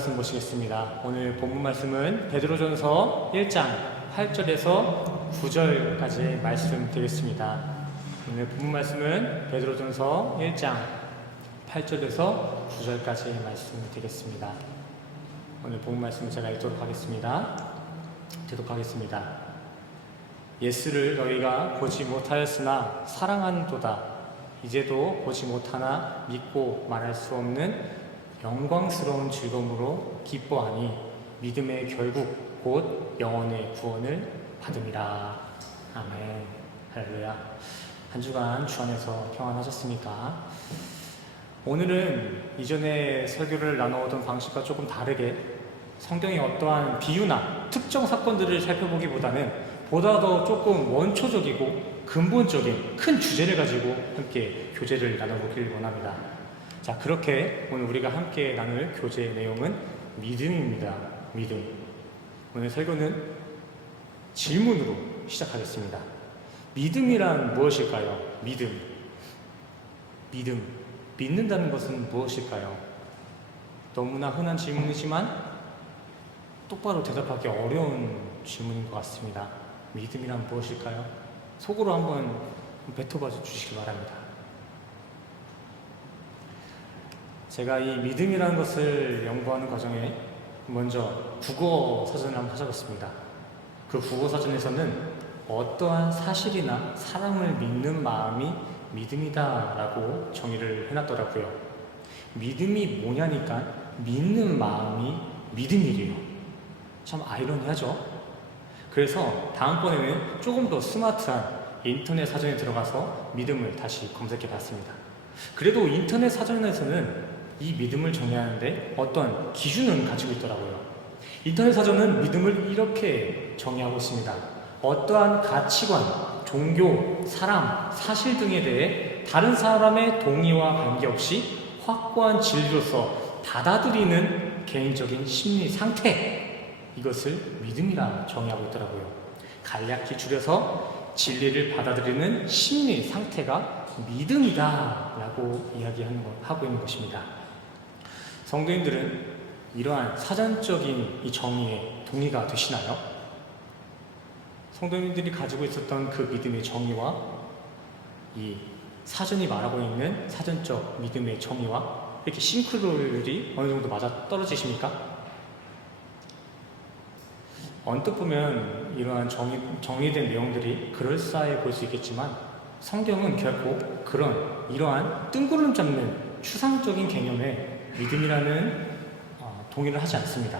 말씀 보시겠습니다. 오늘 본문 말씀은 베드로전서 1장 8절에서 9절까지 말씀 드리겠습니다. 오늘 본문 말씀은 베드로전서 1장 8절에서 9절까지 말씀 드리겠습니다. 오늘 본문 말씀을 제가 읽도록 하겠습니다. 예수를 너희가 보지 못하였으나 사랑하는도다. 이제도 보지 못하나 믿고 말할 수 없는 영광스러운 즐거움으로 기뻐하니 믿음의 결국 곧 영혼의 구원을 받음이라. 아멘. 할렐루야. 한 주간 주 안에서 평안하셨습니까? 오늘은 이전에 설교를 나눠오던 방식과 조금 다르게 성경의 어떠한 비유나 특정 사건들을 살펴보기보다는 보다 더 조금 원초적이고 근본적인 큰 주제를 가지고 함께 교제를 나눠보길 원합니다. 자, 그렇게 오늘 우리가 함께 나눌 교제의 내용은 믿음입니다. 믿음. 오늘 설교는 질문으로 시작하겠습니다. 믿음이란 무엇일까요? 믿음. 믿는다는 것은 무엇일까요? 너무나 흔한 질문이지만 똑바로 대답하기 어려운 질문인 것 같습니다. 믿음이란 무엇일까요? 속으로 한번 뱉어봐 주시기 바랍니다. 제가 이 믿음이라는 것을 연구하는 과정에 먼저 국어 사전을 한번 찾아봤습니다. 그 국어 사전에서는 어떠한 사실이나 사람을 믿는 마음이 믿음이다 라고 정의를 해놨더라고요. 믿음이 뭐냐니까 믿는 마음이 믿음이래요. 참 아이러니하죠? 그래서 다음번에는 조금 더 스마트한 인터넷 사전에 들어가서 믿음을 다시 검색해 봤습니다. 그래도 인터넷 사전에서는 이 믿음을 정의하는데 어떤 기준을 가지고 있더라고요. 인터넷 사전은 믿음을 이렇게 정의하고 있습니다. 어떠한 가치관, 종교, 사람, 사실 등에 대해 다른 사람의 동의와 관계없이 확고한 진리로서 받아들이는 개인적인 심리 상태, 이것을 믿음이라 정의하고 있더라고요. 간략히 줄여서 진리를 받아들이는 심리 상태가 믿음이다 라고 하고 있는 것입니다. 성도님들은 이러한 사전적인 이 정의에 동의가 되시나요? 성도님들이 가지고 있었던 그 믿음의 정의와 이 사전이 말하고 있는 사전적 믿음의 정의와 이렇게 싱크로율이 어느 정도 맞아 떨어지십니까? 언뜻 보면 이러한 정리된 내용들이 그럴싸해 보일 수 있겠지만 성경은 결코 이러한 뜬구름 잡는 추상적인 개념에 믿음이라는 동의를 하지 않습니다.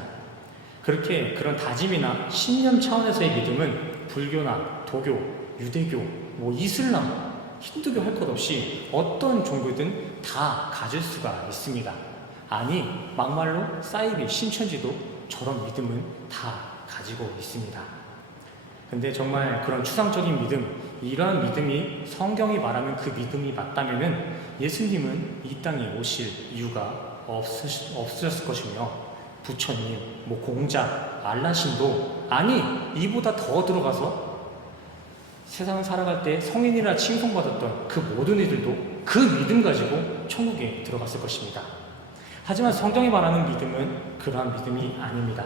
그런 다짐이나 신념 차원에서의 믿음은 불교나 도교, 유대교, 이슬람, 힌두교 할 것 없이 어떤 종교든 다 가질 수가 있습니다. 아니, 막말로 사이비, 신천지도 저런 믿음은 다 가지고 있습니다. 근데 정말 그런 추상적인 믿음, 이러한 믿음이 성경이 말하는 그 믿음이 맞다면은 예수님은 이 땅에 오실 이유가 없으셨을 것이며 부처님, 공자, 알라신도 아니 이보다 더 들어가서 세상을 살아갈 때 성인이라 칭송받았던 그 모든 이들도 그 믿음 가지고 천국에 들어갔을 것입니다. 하지만 성경이 말하는 믿음은 그러한 믿음이 아닙니다.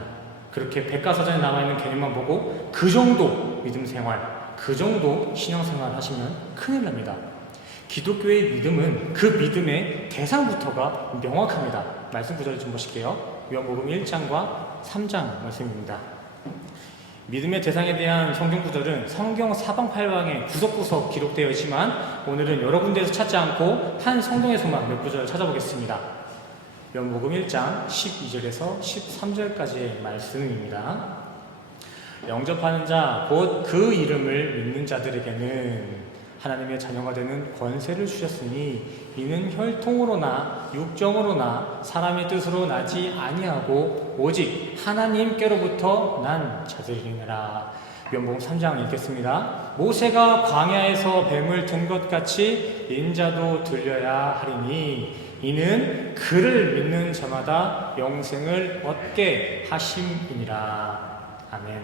그렇게 백과사전에 남아있는 개념만 보고 그 정도 믿음 생활, 그 정도 신앙생활 하시면 큰일 납니다. 기독교의 믿음은 그 믿음의 대상부터가 명확합니다. 말씀 구절을 좀 보실게요. 요한복음 1장과 3장 말씀입니다. 믿음의 대상에 대한 성경 구절은 성경 사방팔방에 구석구석 기록되어 있지만 오늘은 여러 군데에서 찾지 않고 한 성경에서만 몇 구절을 찾아보겠습니다. 요한복음 1장 12절에서 13절까지의 말씀입니다. 영접하는 자, 곧 그 이름을 믿는 자들에게는 하나님의 자녀가 되는 권세를 주셨으니 이는 혈통으로나 육정으로나 사람의 뜻으로 나지 아니하고 오직 하나님께로부터 난 자들이니라. 요한복음 3장 읽겠습니다. 모세가 광야에서 뱀을 든 것 같이 인자도 들려야 하리니 이는 그를 믿는 자마다 영생을 얻게 하심이니라. 아멘.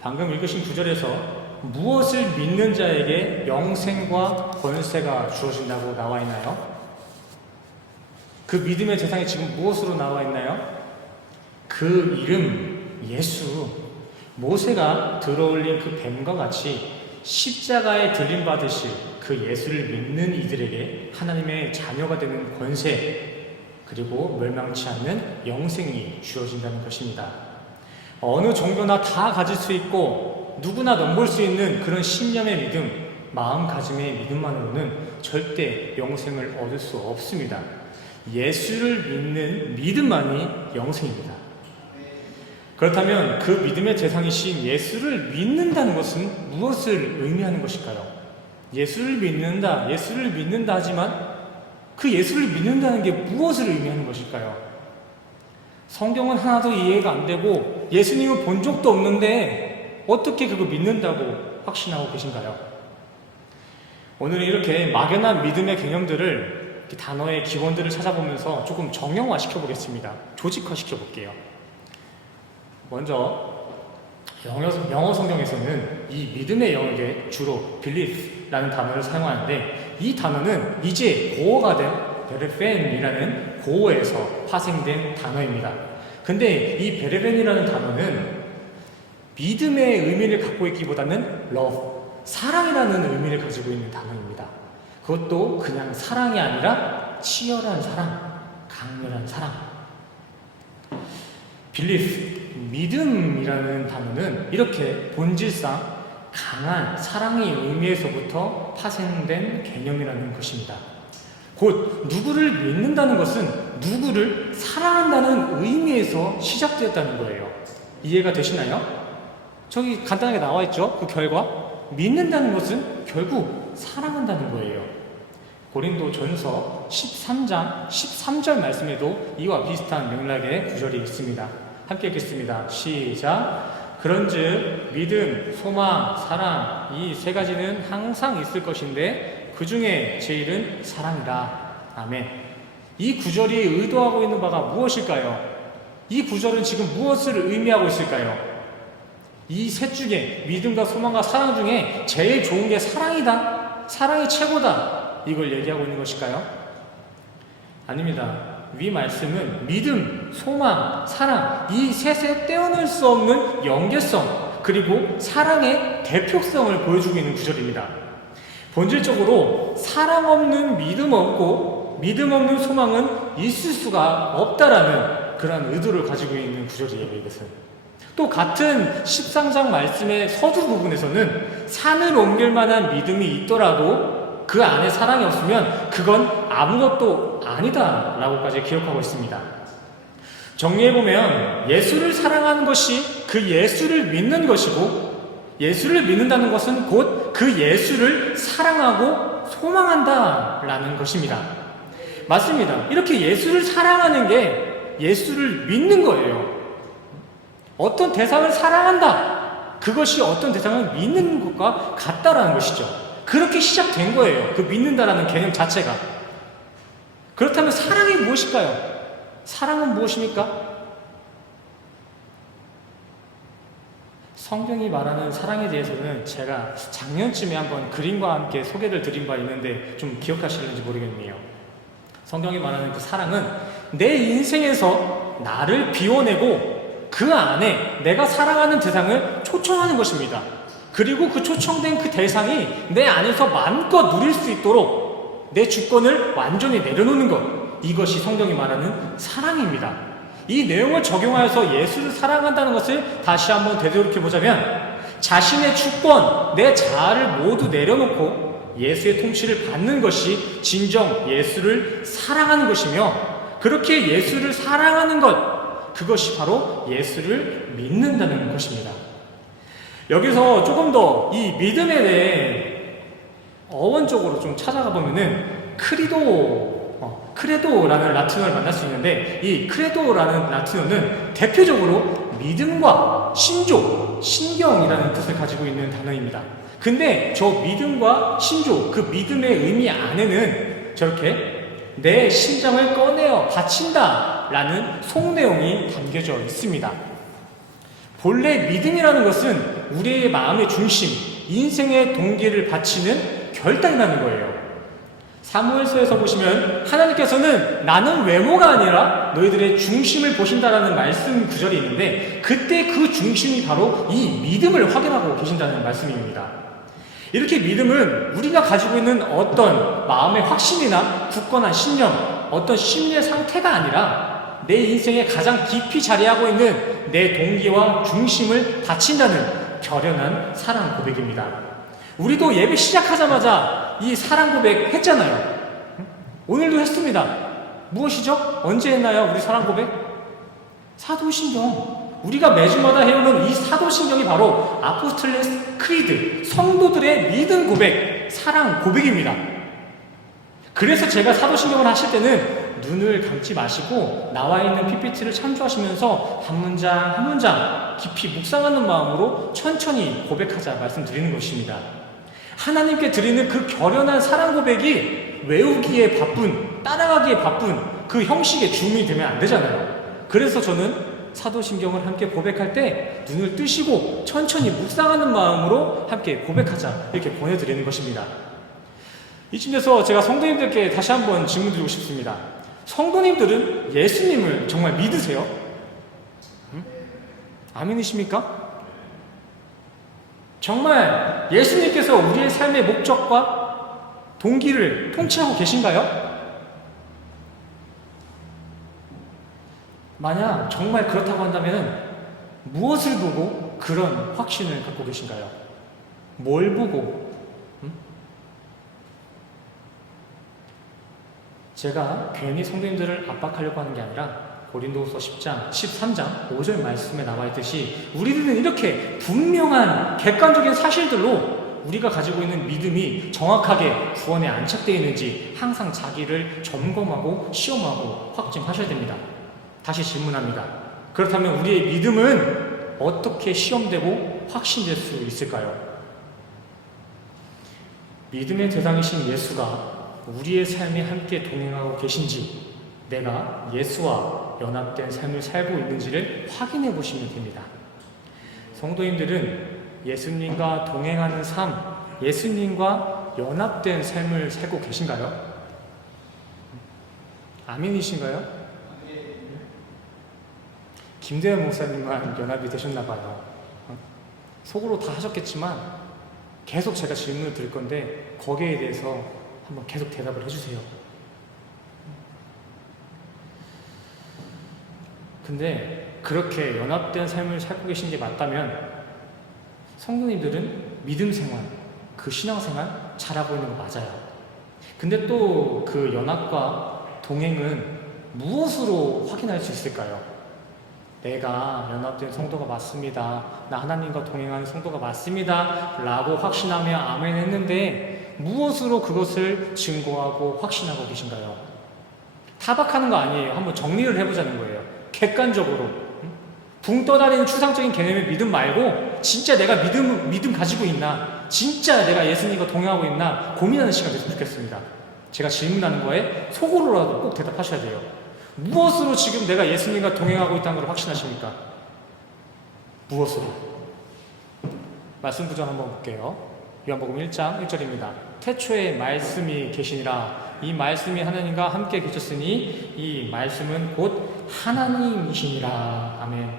방금 읽으신 구절에서 무엇을 믿는 자에게 영생과 권세가 주어진다고 나와 있나요? 그 믿음의 대상이 지금 무엇으로 나와 있나요? 그 이름 예수. 모세가 들어올린 그 뱀과 같이 십자가에 들림받으실 그 예수를 믿는 이들에게 하나님의 자녀가 되는 권세, 그리고 멸망치 않는 영생이 주어진다는 것입니다. 어느 종교나 다 가질 수 있고 누구나 넘볼 수 있는 그런 신념의 믿음, 마음가짐의 믿음만으로는 절대 영생을 얻을 수 없습니다. 예수를 믿는 믿음만이 영생입니다. 그렇다면 그 믿음의 대상이신 예수를 믿는다는 것은 무엇을 의미하는 것일까요? 예수를 믿는다 하지만 그 예수를 믿는다는 게 무엇을 의미하는 것일까요? 성경은 하나도 이해가 안 되고 예수님을 본 적도 없는데 어떻게 그거 믿는다고 확신하고 계신가요? 오늘은 이렇게 막연한 믿음의 개념들을, 단어의 기원들을 찾아보면서 조금 정형화시켜 보겠습니다. 조직화시켜 볼게요. 먼저 영어 성경에서는 이 믿음의 영역에 주로 belief라는 단어를 사용하는데, 이 단어는 이제 고어가 된 베레벤이라는 고어에서 파생된 단어입니다. 근데 이 베레벤이라는 단어는 믿음의 의미를 갖고 있기보다는 love, 사랑이라는 의미를 가지고 있는 단어입니다. 그것도 그냥 사랑이 아니라 치열한 사랑, 강렬한 사랑. belief, 믿음이라는 단어는 이렇게 본질상 강한 사랑의 의미에서부터 파생된 개념이라는 것입니다. 곧 누구를 믿는다는 것은 누구를 사랑한다는 의미에서 시작되었다는 거예요. 이해가 되시나요? 저기 간단하게 나와 있죠? 그 결과. 믿는다는 것은 결국 사랑한다는 거예요. 고린도전서 13장 13절 말씀에도 이와 비슷한 맥락의 구절이 있습니다. 함께 읽겠습니다. 시작. 그런즉 믿음, 소망, 사랑, 이 세 가지는 항상 있을 것인데 그 중에 제일은 사랑이라. 아멘. 이 구절이 의도하고 있는 바가 무엇일까요? 이 구절은 지금 무엇을 의미하고 있을까요? 이 셋 중에, 믿음과 소망과 사랑 중에 제일 좋은 게 사랑이다, 사랑이 최고다, 이걸 얘기하고 있는 것일까요? 아닙니다. 위 말씀은 믿음, 소망, 사랑, 이 셋에 떼어낼 수 없는 연계성, 그리고 사랑의 대표성을 보여주고 있는 구절입니다. 본질적으로 사랑 없는 믿음 없고 믿음 없는 소망은 있을 수가 없다라는 그런 의도를 가지고 있는 구절이에요. 이것은 또 같은 13장 말씀의 서두 부분에서는 산을 옮길 만한 믿음이 있더라도 그 안에 사랑이 없으면 그건 아무것도 아니다 라고까지 기록하고 있습니다. 정리해보면 예수를 사랑하는 것이 그 예수를 믿는 것이고, 예수를 믿는다는 것은 곧 그 예수를 사랑하고 소망한다 라는 것입니다. 맞습니다. 이렇게 예수를 사랑하는 게 예수를 믿는 거예요. 어떤 대상을 사랑한다, 그것이 어떤 대상을 믿는 것과 같다라는 것이죠. 그렇게 시작된 거예요. 그 믿는다라는 개념 자체가. 그렇다면 사랑이 무엇일까요? 사랑은 무엇입니까? 성경이 말하는 사랑에 대해서는 제가 작년쯤에 한번 그림과 함께 소개를 드린 바 있는데 좀 기억하시는지 모르겠네요. 성경이 말하는 그 사랑은 내 인생에서 나를 비워내고 그 안에 내가 사랑하는 대상을 초청하는 것입니다. 그리고 그 초청된 그 대상이 내 안에서 마음껏 누릴 수 있도록 내 주권을 완전히 내려놓는 것, 이것이 성경이 말하는 사랑입니다. 이 내용을 적용하여서 예수를 사랑한다는 것을 다시 한번 되돌이켜보자면, 자신의 주권, 내 자아를 모두 내려놓고 예수의 통치를 받는 것이 진정 예수를 사랑하는 것이며, 그렇게 예수를 사랑하는 것, 그것이 바로 예수를 믿는다는 것입니다. 여기서 조금 더 이 믿음에 대해 어원적으로 좀 찾아가 보면은 크레도라는 라틴어를 만날 수 있는데, 이 크레도라는 라틴어는 대표적으로 믿음과 신조, 신경이라는 뜻을 가지고 있는 단어입니다. 근데 저 믿음과 신조, 그 믿음의 의미 안에는 저렇게 내 심장을 꺼내어 바친다 라는 속내용이 담겨져 있습니다. 본래 믿음이라는 것은 우리의 마음의 중심, 인생의 동기를 바치는 결단이라는 거예요. 사무엘서에서 보시면 하나님께서는 나는 외모가 아니라 너희들의 중심을 보신다라는 말씀 구절이 있는데, 그때 그 중심이 바로 이 믿음을 확인하고 계신다는 말씀입니다. 이렇게 믿음은 우리가 가지고 있는 어떤 마음의 확신이나 굳건한 신념, 어떤 심리의 상태가 아니라 내 인생에 가장 깊이 자리하고 있는 내 동기와 중심을 다친다는 결연한 사랑 고백입니다. 우리도 예배 시작하자마자 이 사랑 고백 했잖아요. 오늘도 했습니다. 무엇이죠? 언제 했나요? 우리 사랑 고백? 사도신경. 우리가 매주마다 해오는 이 사도신경이 바로 아포스톨레스 크리드, 성도들의 믿음 고백, 사랑 고백입니다. 그래서 제가 사도신경을 하실 때는 눈을 감지 마시고 나와 있는 PPT를 참조하시면서 한 문장 한 문장 깊이 묵상하는 마음으로 천천히 고백하자 말씀드리는 것입니다. 하나님께 드리는 그 결연한 사랑 고백이 외우기에 바쁜, 따라가기에 바쁜 그 형식의 줌이 되면 안 되잖아요. 그래서 저는 사도신경을 함께 고백할 때 눈을 뜨시고 천천히 묵상하는 마음으로 함께 고백하자, 이렇게 보내드리는 것입니다. 이쯤에서 제가 성도님들께 다시 한번 질문 드리고 싶습니다. 성도님들은 예수님을 정말 믿으세요? 아멘이십니까? 정말 예수님께서 우리의 삶의 목적과 동기를 통치하고 계신가요? 만약 정말 그렇다고 한다면 무엇을 보고 그런 확신을 갖고 계신가요? 뭘 보고? 제가 괜히 성도님들을 압박하려고 하는 게 아니라 고린도후서 10장, 13장 5절 말씀에 나와 있듯이 우리들은 이렇게 분명한 객관적인 사실들로 우리가 가지고 있는 믿음이 정확하게 구원에 안착되어 있는지 항상 자기를 점검하고 시험하고 확증하셔야 됩니다. 다시 질문합니다. 그렇다면 우리의 믿음은 어떻게 시험되고 확신될 수 있을까요? 믿음의 대상이신 예수가 우리의 삶에 함께 동행하고 계신지, 내가 예수와 연합된 삶을 살고 있는지를 확인해 보시면 됩니다. 성도님들은 예수님과 동행하는 삶, 예수님과 연합된 삶을 살고 계신가요? 아멘이신가요? 김대현 목사님만 연합이 되셨나봐요. 속으로 다 하셨겠지만 계속 제가 질문을 드릴 건데 거기에 대해서 한번 계속 대답을 해주세요. 근데 그렇게 연합된 삶을 살고 계신 게 맞다면 성도님들은 믿음 생활, 그 신앙생활 잘하고 있는 거 맞아요. 근데 또 그 연합과 동행은 무엇으로 확인할 수 있을까요? 내가 연합된 성도가 맞습니다, 나 하나님과 동행하는 성도가 맞습니다 라고 확신하며 아멘 했는데 무엇으로 그것을 증거하고 확신하고 계신가요? 타박하는 거 아니에요. 한번 정리를 해보자는 거예요. 객관적으로 붕 떠다니는 추상적인 개념의 믿음 말고 진짜 내가 믿음 가지고 있나, 진짜 내가 예수님과 동행하고 있나 고민하는 시간 됐으면 좋겠습니다. 제가 질문하는 거에 속으로라도 꼭 대답하셔야 돼요. 무엇으로 지금 내가 예수님과 동행하고 있다는 걸 확신하십니까? 무엇으로? 말씀 구절 한번 볼게요. 요한복음 1장 1절입니다. 태초에 말씀이 계시니라. 이 말씀이 하나님과 함께 계셨으니 이 말씀은 곧 하나님이시니라. 아멘.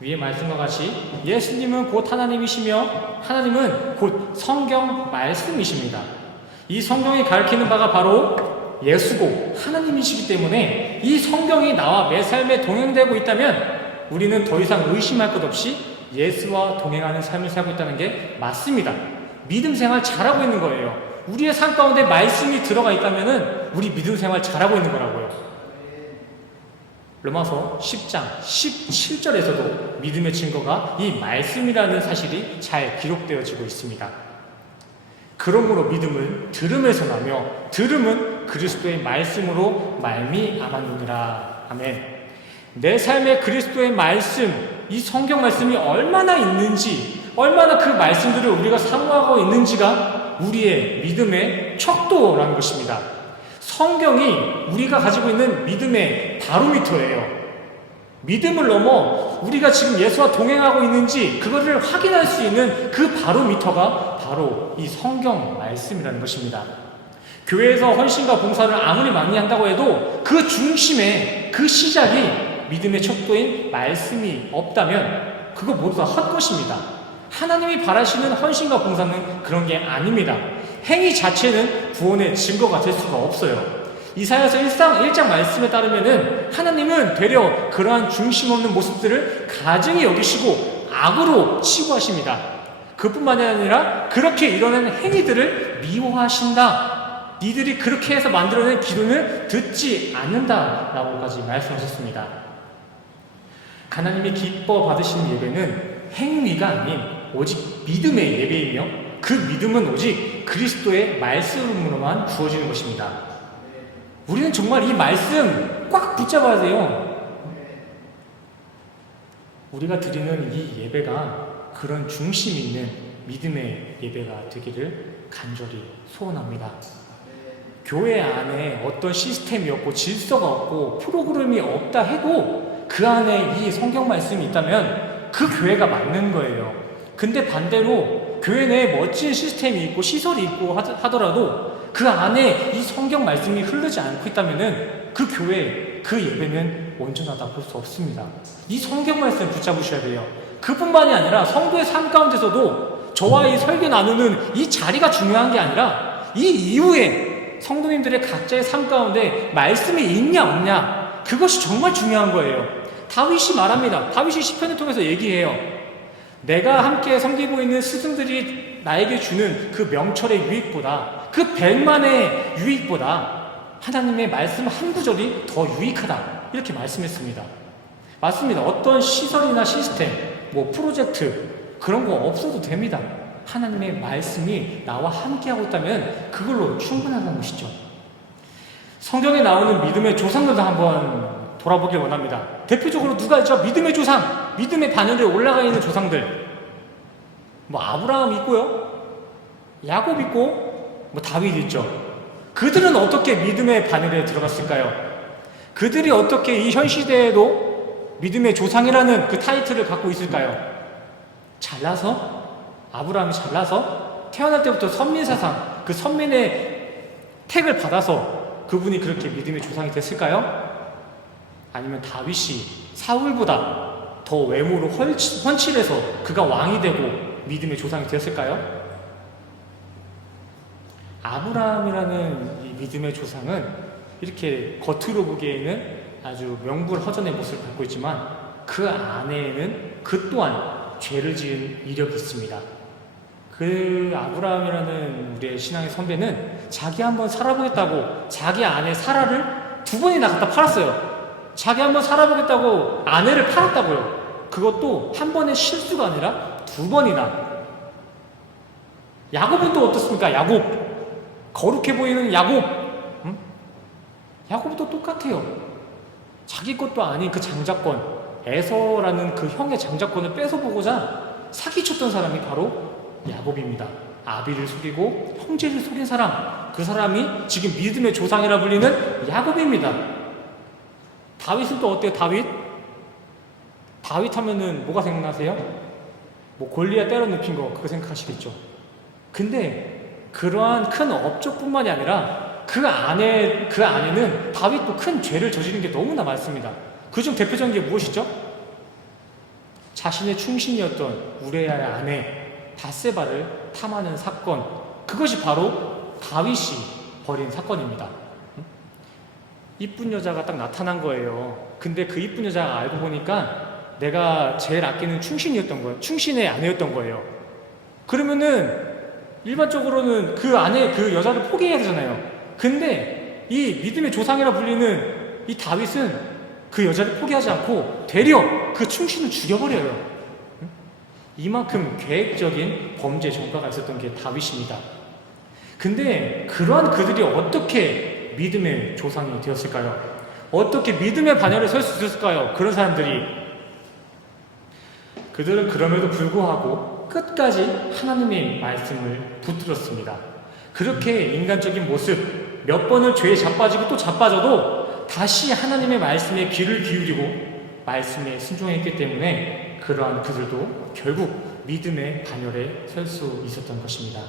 위의 말씀과 같이 예수님은 곧 하나님이시며 하나님은 곧 성경 말씀이십니다. 이 성경이 가르치는 바가 바로 예수고 하나님이시기 때문에 이 성경이 나와 내 삶에 동행되고 있다면 우리는 더 이상 의심할 것 없이 예수와 동행하는 삶을 살고 있다는 게 맞습니다. 믿음 생활 잘하고 있는 거예요. 우리의 삶 가운데 말씀이 들어가 있다면 우리 믿음 생활 잘하고 있는 거라고요. 로마서 10장 17절에서도 믿음의 증거가 이 말씀이라는 사실이 잘 기록되어지고 있습니다. 그러므로 믿음은 들음에서 나며 들음은 그리스도의 말씀으로 말미암았느니라. 아멘. 내 삶에 그리스도의 말씀, 이 성경 말씀이 얼마나 있는지, 얼마나 그 말씀들을 우리가 사모하고 있는지가 우리의 믿음의 척도라는 것입니다. 성경이 우리가 가지고 있는 믿음의 바로미터예요. 믿음을 넘어 우리가 지금 예수와 동행하고 있는지 그것을 확인할 수 있는 그 바로미터가 바로 이 성경 말씀이라는 것입니다. 교회에서 헌신과 봉사를 아무리 많이 한다고 해도 그 중심에 그 시작이 믿음의 척도인 말씀이 없다면 그거 모두 다 헛것입니다. 하나님이 바라시는 헌신과 봉사는 그런 게 아닙니다. 행위 자체는 구원의 증거가 될 수가 없어요. 이사야서 1장 말씀에 따르면은 하나님은 되려 그러한 중심 없는 모습들을 가증히 여기시고 악으로 치부하십니다. 그뿐만이 아니라 그렇게 일어나는 행위들을 미워하신다. 니들이 그렇게 해서 만들어낸 기도는 듣지 않는다라고까지 말씀하셨습니다. 하나님이 기뻐 받으시는 예배는 행위가 아닌 오직 믿음의 예배이며 그 믿음은 오직 그리스도의 말씀으로만 주어지는 것입니다. 우리는 정말 이 말씀 꽉 붙잡아야 돼요. 우리가 드리는 이 예배가 그런 중심 있는 믿음의 예배가 되기를 간절히 소원합니다. 교회 안에 어떤 시스템이 없고 질서가 없고 프로그램이 없다 해도 그 안에 이 성경 말씀이 있다면 그 교회가 맞는 거예요. 근데 반대로 교회 내에 멋진 시스템이 있고 시설이 있고 하더라도 그 안에 이 성경 말씀이 흐르지 않고 있다면은 그 교회, 그 예배는 온전하다 볼 수 없습니다. 이 성경 말씀 붙잡으셔야 돼요. 그뿐만이 아니라 성도의 삶 가운데서도 저와 이 설교 나누는 이 자리가 중요한 게 아니라 이 이후에 성도님들의 각자의 삶 가운데 말씀이 있냐 없냐 그것이 정말 중요한 거예요. 다윗이 말합니다. 다윗이 시편을 통해서 얘기해요. 내가 함께 섬기고 있는 스승들이 나에게 주는 그 명철의 유익보다 그 100만의 유익보다 하나님의 말씀 한 구절이 더 유익하다 이렇게 말씀했습니다. 맞습니다. 어떤 시설이나 시스템, 프로젝트 그런 거 없어도 됩니다. 하나님의 말씀이 나와 함께하고 있다면 그걸로 충분하다는 것이죠. 성경에 나오는 믿음의 조상들도 한번 돌아보길 원합니다. 대표적으로 누가 있죠? 믿음의 조상, 믿음의 바늘에 올라가 있는 조상들. 아브라함 있고요, 야곱 있고, 다윗 있죠. 그들은 어떻게 믿음의 바늘에 들어갔을까요? 그들이 어떻게 이 현 시대에도 믿음의 조상이라는 그 타이틀을 갖고 있을까요? 잘나서? 아브라함이 잘나서 태어날 때부터 선민사상, 그 선민의 택을 받아서 그분이 그렇게 믿음의 조상이 됐을까요? 아니면 다윗이 사울보다 더 외모로 헌칠해서 그가 왕이 되고 믿음의 조상이 되었을까요? 아브라함이라는 이 믿음의 조상은 이렇게 겉으로 보기에는 아주 명불허전의 모습을 갖고 있지만 그 안에는 그 또한 죄를 지은 이력이 있습니다. 그 아브라함이라는 우리의 신앙의 선배는 자기 한번 살아보겠다고 자기 아내 사라를 2번이나 갖다 팔았어요. 자기 한번 살아보겠다고 아내를 팔았다고요. 그것도 한 번의 실수가 아니라 2번이나. 야곱은 또 어떻습니까? 야곱, 거룩해 보이는 야곱, 야곱도 똑같아요. 자기 것도 아닌 그 장자권, 에서라는 그 형의 장자권을 뺏어보고자 사기쳤던 사람이 바로 야곱입니다. 아비를 속이고 형제를 속인 사람, 그 사람이 지금 믿음의 조상이라 불리는 야곱입니다. 다윗은 또 어때요? 다윗 하면은 뭐가 생각나세요? 골리앗 때려 눕힌 거 그거 생각하시겠죠. 근데 그러한 큰 업적뿐만이 아니라 그 안에는 다윗도 큰 죄를 저지른 게 너무나 많습니다. 그중 대표적인 게 무엇이죠? 자신의 충신이었던 우레아의 아내 바세바를 탐하는 사건, 그것이 바로 다윗이 벌인 사건입니다. 이쁜 여자가 딱 나타난 거예요. 근데 그 이쁜 여자가 알고 보니까 내가 제일 아끼는 충신이었던 거예요. 충신의 아내였던 거예요. 그러면은 일반적으로는 그 여자를 포기해야 되잖아요. 근데 이 믿음의 조상이라 불리는 이 다윗은 그 여자를 포기하지 않고 되려 그 충신을 죽여버려요. 이만큼 계획적인 범죄 전과가 있었던 게 다윗입니다. 근데 그러한 그들이 어떻게 믿음의 조상이 되었을까요? 어떻게 믿음의 반열에 설 수 있었을까요? 그런 사람들이. 그들은 그럼에도 불구하고 끝까지 하나님의 말씀을 붙들었습니다. 그렇게 인간적인 모습, 몇 번을 죄에 자빠지고 또 자빠져도 다시 하나님의 말씀에 귀를 기울이고 말씀에 순종했기 때문에 그러한 그들도 결국 믿음의 반열에 설 수 있었던 것입니다.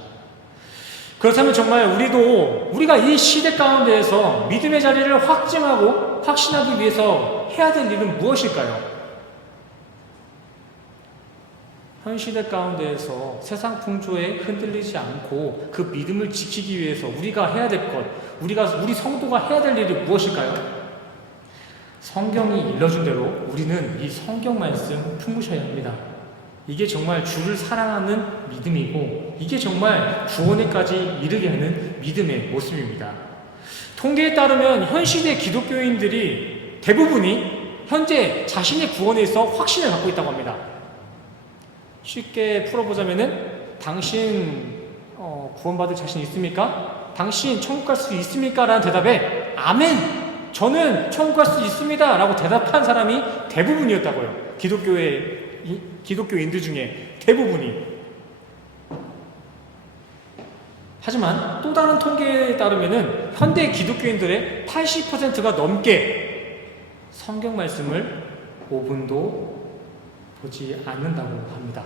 그렇다면 정말 우리가 이 시대 가운데에서 믿음의 자리를 확증하고 확신하기 위해서 해야 될 일은 무엇일까요? 현 시대 가운데에서 세상 풍조에 흔들리지 않고 그 믿음을 지키기 위해서 우리가 해야 될 것, 우리 성도가 해야 될 일이 무엇일까요? 성경이 일러준 대로 우리는 이 성경 말씀 품으셔야 합니다. 이게 정말 주를 사랑하는 믿음이고 이게 정말 구원에까지 이르게 하는 믿음의 모습입니다. 통계에 따르면 현 시대 기독교인들이 대부분이 현재 자신의 구원에 있어 확신을 갖고 있다고 합니다. 쉽게 풀어보자면은 당신 구원받을 자신 있습니까? 당신 천국 갈 수 있습니까? 라는 대답에 아멘! 저는 천국 갈 수 있습니다! 라고 대답한 사람이 대부분이었다고요. 기독교인들 중에 대부분이. 하지만 또 다른 통계에 따르면은 현대 기독교인들의 80%가 넘게 성경 말씀을 5분도 보지 않는다고 합니다.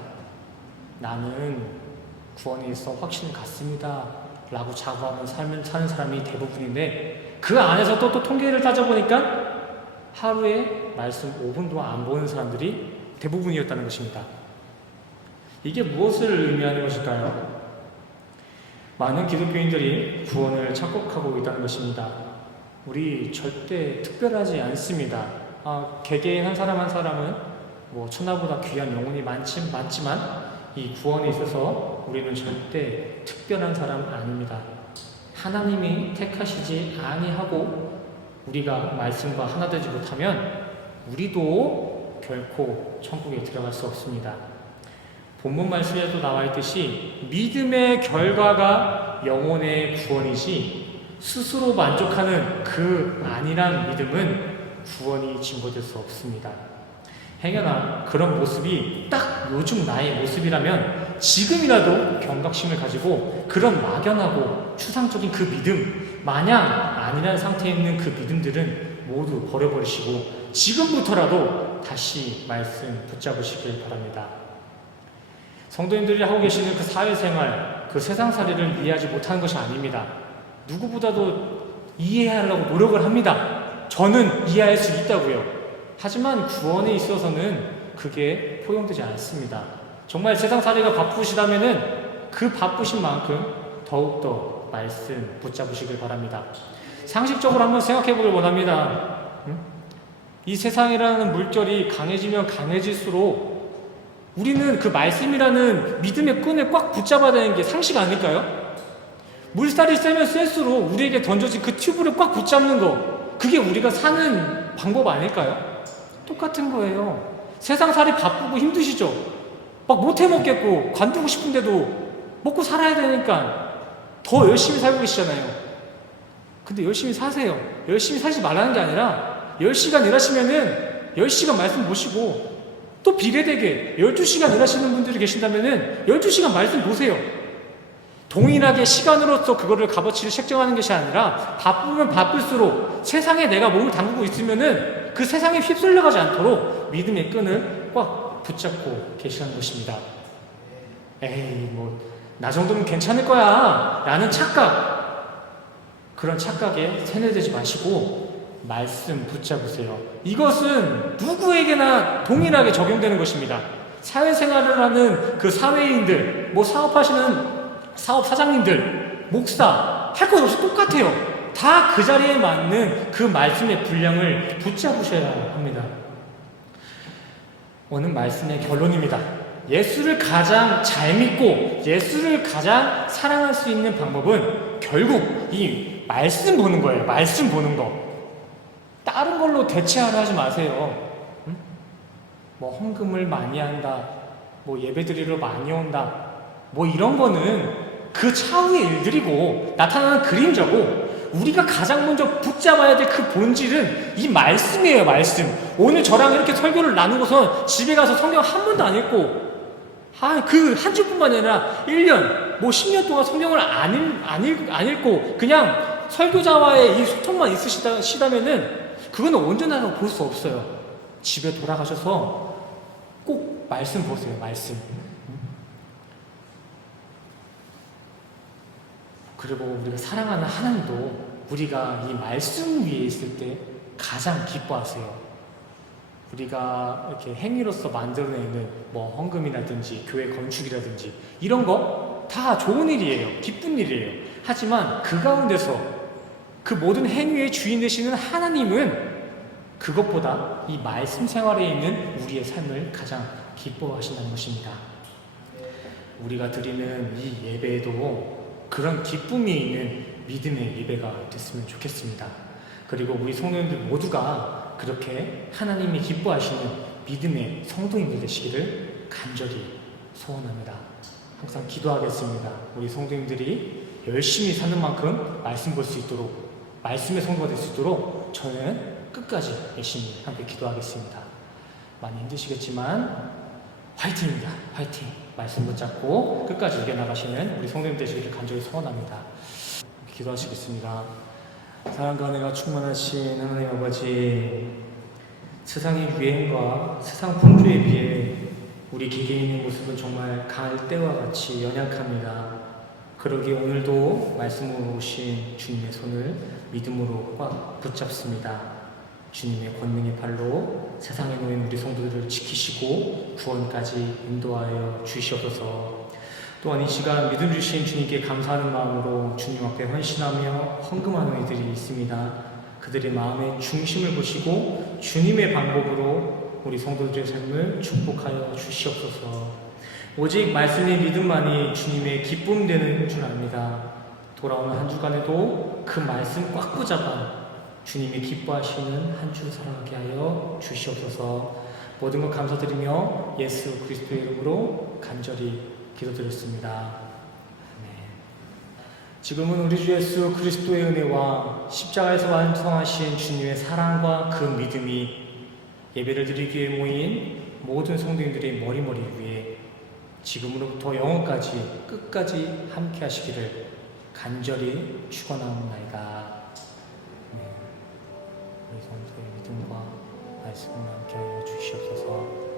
나는 구원에 있어 확신을 갖습니다 라고 자부하며 사는 사람이 대부분인데 그 안에서 또 통계를 따져보니까 하루에 말씀 5분도 안 보는 사람들이 대부분이었다는 것입니다. 이게 무엇을 의미하는 것일까요? 많은 기독교인들이 구원을 착각하고 있다는 것입니다. 우리 절대 특별하지 않습니다. 개개인 한 사람은 천하보다 귀한 영혼이 많지만 이 구원에 있어서 우리는 절대 특별한 사람 아닙니다. 하나님이 택하시지 아니하고 우리가 말씀과 하나 되지 못하면 우리도 결코 천국에 들어갈 수 없습니다. 본문 말씀에도 나와 있듯이 믿음의 결과가 영혼의 구원이지 스스로 만족하는 그 안일한 믿음은 구원이 증거될 수 없습니다. 행여나 그런 모습이 딱 요즘 나의 모습이라면 지금이라도 경각심을 가지고 그런 막연하고 추상적인 그 믿음, 마냥 아니란 상태에 있는 그 믿음들은 모두 버려버리시고 지금부터라도 다시 말씀 붙잡으시길 바랍니다. 성도님들이 하고 계시는 그 사회생활, 그 세상살이를 이해하지 못하는 것이 아닙니다. 누구보다도 이해하려고 노력을 합니다. 저는 이해할 수 있다고요. 하지만 구원에 있어서는 그게 포용되지 않습니다. 정말 세상살이가 바쁘시다면은 그 바쁘신 만큼 더욱더 말씀 붙잡으시길 바랍니다. 상식적으로 한번 생각해 보길 원합니다. 이 세상이라는 물결이 강해지면 강해질수록 우리는 그 말씀이라는 믿음의 끈을 꽉 붙잡아야 되는 게 상식 아닐까요? 물살이 세면 셀수록 우리에게 던져진 그 튜브를 꽉 붙잡는 거, 그게 우리가 사는 방법 아닐까요? 똑같은 거예요. 세상살이 바쁘고 힘드시죠? 막 못해 먹겠고 관두고 싶은데도 먹고 살아야 되니까 더 열심히 살고 계시잖아요. 근데 열심히 사세요. 열심히 살지 말라는 게 아니라 10시간 일하시면은 10시간 말씀 보시고 또 비례되게 12시간 일하시는 분들이 계신다면은 12시간 말씀 보세요. 동일하게 시간으로서 그거를 값어치를 책정하는 것이 아니라 바쁘면 바쁠수록 세상에 내가 몸을 담그고 있으면은 그 세상에 휩쓸려가지 않도록 믿음의 끈을 꽉 붙잡고 계시는 것입니다. 에이, 나 정도면 괜찮을 거야 라는 그런 착각에 세뇌되지 마시고 말씀 붙잡으세요. 이것은 누구에게나 동일하게 적용되는 것입니다. 사회생활을 하는 그 사회인들, 사업하시는 사업 사장님들, 목사, 할 것 없이 똑같아요. 다 그 자리에 맞는 그 말씀의 분량을 붙잡으셔야 합니다. 오늘 말씀의 결론입니다. 예수를 가장 잘 믿고 예수를 가장 사랑할 수 있는 방법은 결국 이 말씀 보는 거예요. 말씀 보는 거. 다른 걸로 대체하려 하지 마세요. 헌금을 많이 한다, 예배드리러 많이 온다, 이런 거는 그 차후의 일들이고 나타나는 그림자고, 우리가 가장 먼저 붙잡아야 될 그 본질은 이 말씀이에요. 말씀. 오늘 저랑 이렇게 설교를 나누고서 집에 가서 성경 한 번도 안 읽고 그 한 주뿐만 아니라 1년 10년 동안 성경을 안 읽고 그냥 설교자와의 이 소통만 있으시다면은 그거는 온전하다고 볼 수 없어요. 집에 돌아가셔서 꼭 말씀 보세요. 말씀. 그리고 우리가 사랑하는 하나님도 우리가 이 말씀 위에 있을 때 가장 기뻐하세요. 우리가 이렇게 행위로서 만들어내는 뭐 헌금이라든지 교회 건축이라든지 이런 거 다 좋은 일이에요. 기쁜 일이에요. 하지만 그 가운데서 그 모든 행위의 주인 되시는 하나님은 그것보다 이 말씀 생활에 있는 우리의 삶을 가장 기뻐하신다는 것입니다. 우리가 드리는 이 예배에도 그런 기쁨이 있는 믿음의 예배가 됐으면 좋겠습니다. 그리고 우리 성도님들 모두가 그렇게 하나님이 기뻐하시는 믿음의 성도님들 되시기를 간절히 소원합니다. 항상 기도하겠습니다. 우리 성도님들이 열심히 사는 만큼 말씀 볼 수 있도록, 말씀의 성도가 될 수 있도록 저는 끝까지 열심히 함께 기도하겠습니다. 많이 힘드시겠지만 화이팅입니다. 화이팅! 말씀 붙잡고 끝까지 이겨나가시는 우리 성도님 되시기를 간절히 소원합니다. 기도하시겠습니다. 사랑과 은혜가 충만하신 하나님 아버지, 세상의 유행과 세상 풍조에 비해 우리 개개인의 모습은 정말 가을 때와 같이 연약합니다. 그러기에 오늘도 말씀으로 오신 주님의 손을 믿음으로 꽉 붙잡습니다. 주님의 권능의 발로 세상에 놓인 우리 성도들을 지키시고 구원까지 인도하여 주시옵소서. 또한 이 시간 믿음 주신 주님께 감사하는 마음으로 주님 앞에 헌신하며 헌금하는 이들이 있습니다. 그들의 마음의 중심을 보시고 주님의 방법으로 우리 성도들의 삶을 축복하여 주시옵소서. 오직 말씀의 믿음만이 주님의 기쁨 되는 줄 압니다. 돌아오는 한 주간에도 그 말씀 꽉 붙잡아 주님이 기뻐하시는 한 주 살아가게 하여 주시옵소서. 모든 것 감사드리며 예수 그리스도의 이름으로 간절히 기도드렸습니다. 아멘. 지금은 우리 주 예수 그리스도의 은혜와 십자가에서 완성하신 주님의 사랑과 그 믿음이 예배를 드리기 위해 모인 모든 성도님들의 머리머리 위에 지금으로부터 영원까지 끝까지 함께 하시기를 간절히 축원하옵나이다. 우리 성도의 믿음과 말씀을 함께 하여 주시옵소서.